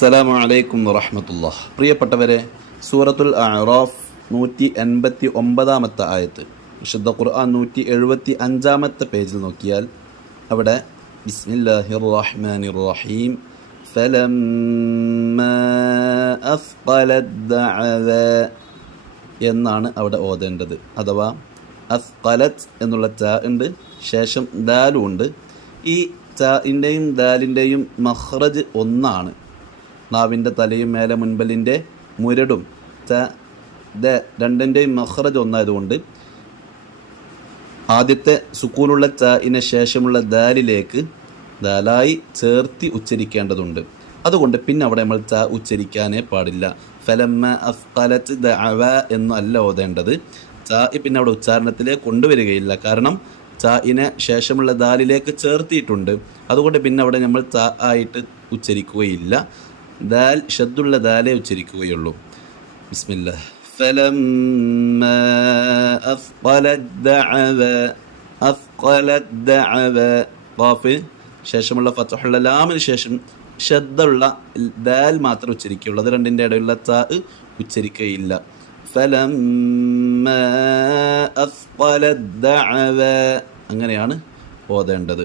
അസ്സലാമു അലൈക്കും വറഹ്മത്തുള്ളാഹി. പ്രിയപ്പെട്ടവരെ, സൂറത്തുൽ അഅറാഫ് 189 ആയത്ത്, വിശുദ്ധ ഖുർആൻ 175 പേജിൽ നോക്കിയാൽ അവിടെ ബിസ്മില്ലാഹിർ റഹ്മാനിർ റഹീം ഫലമ്മാ അസ്ഖലത് ദഅവ എന്നാണ് അവിടെ ഓതേണ്ടത്. അഥവാ അസ്ഖലത് എന്നുള്ള ത ഉണ്ട്, ശേഷം ദാലും ഉണ്ട്. ഈ ത-ൻ്റെയും ദാലിൻ്റെയും മഖ്റജ് ഒന്നാണ്. നാവിൻ്റെ തലയും മേലെ മുൻപലിൻ്റെ മുരടും രണ്ടിൻ്റെയും മഖ്റജ് ഒന്നായതുകൊണ്ട് ആദ്യത്തെ സുക്കൂനുള്ള ത-ന് ശേഷമുള്ള ദാലിലേക്ക് ദാലായി ചേർത്തി ഉച്ചരിക്കേണ്ടതുണ്ട്. അതുകൊണ്ട് പിന്നെ അവിടെ നമ്മൾ ത ഉച്ചരിക്കാനേ പാടില്ല. ഫലമ്മ അസ്ഖലത് ദഅവ എന്നും അല്ല ഓതേണ്ടത്. ത പിന്നെ അവിടെ ഉച്ചാരണത്തിലേക്ക് കൊണ്ടുവരികയില്ല, കാരണം ത-ന് ശേഷമുള്ള ദാലിലേക്ക് ചേർത്തിയിട്ടുണ്ട്. അതുകൊണ്ട് പിന്നെ അവിടെ നമ്മൾ ത ആയിട്ട് ഉച്ചരിക്കുകയില്ല. ദാൽ ഷദ്ദുള്ള ദാലേ ഉച്ചരിക്കുകയുള്ളൂ. ബിസ്മില്ലാഹ്. ഫലമ്മാ അസ്ഖലത് ദഅവ, അസ്ഖലത് ദഅവ. ഖാഫ് ശേഷമുള്ള ഫത്ഹുള്ള ലാമിന് ശേഷം ഷദ്ദുള്ള ദാൽ മാത്രം ഉച്ചരിക്കുകയുള്ളൂ. അത് രണ്ടിൻ്റെ ഇടയിലുള്ള ത ഉച്ചരിക്കുകയില്ല. ഫലമ്മാ അസ്ഖലത് ദഅവ അങ്ങനെയാണ് ഓതേണ്ടത്.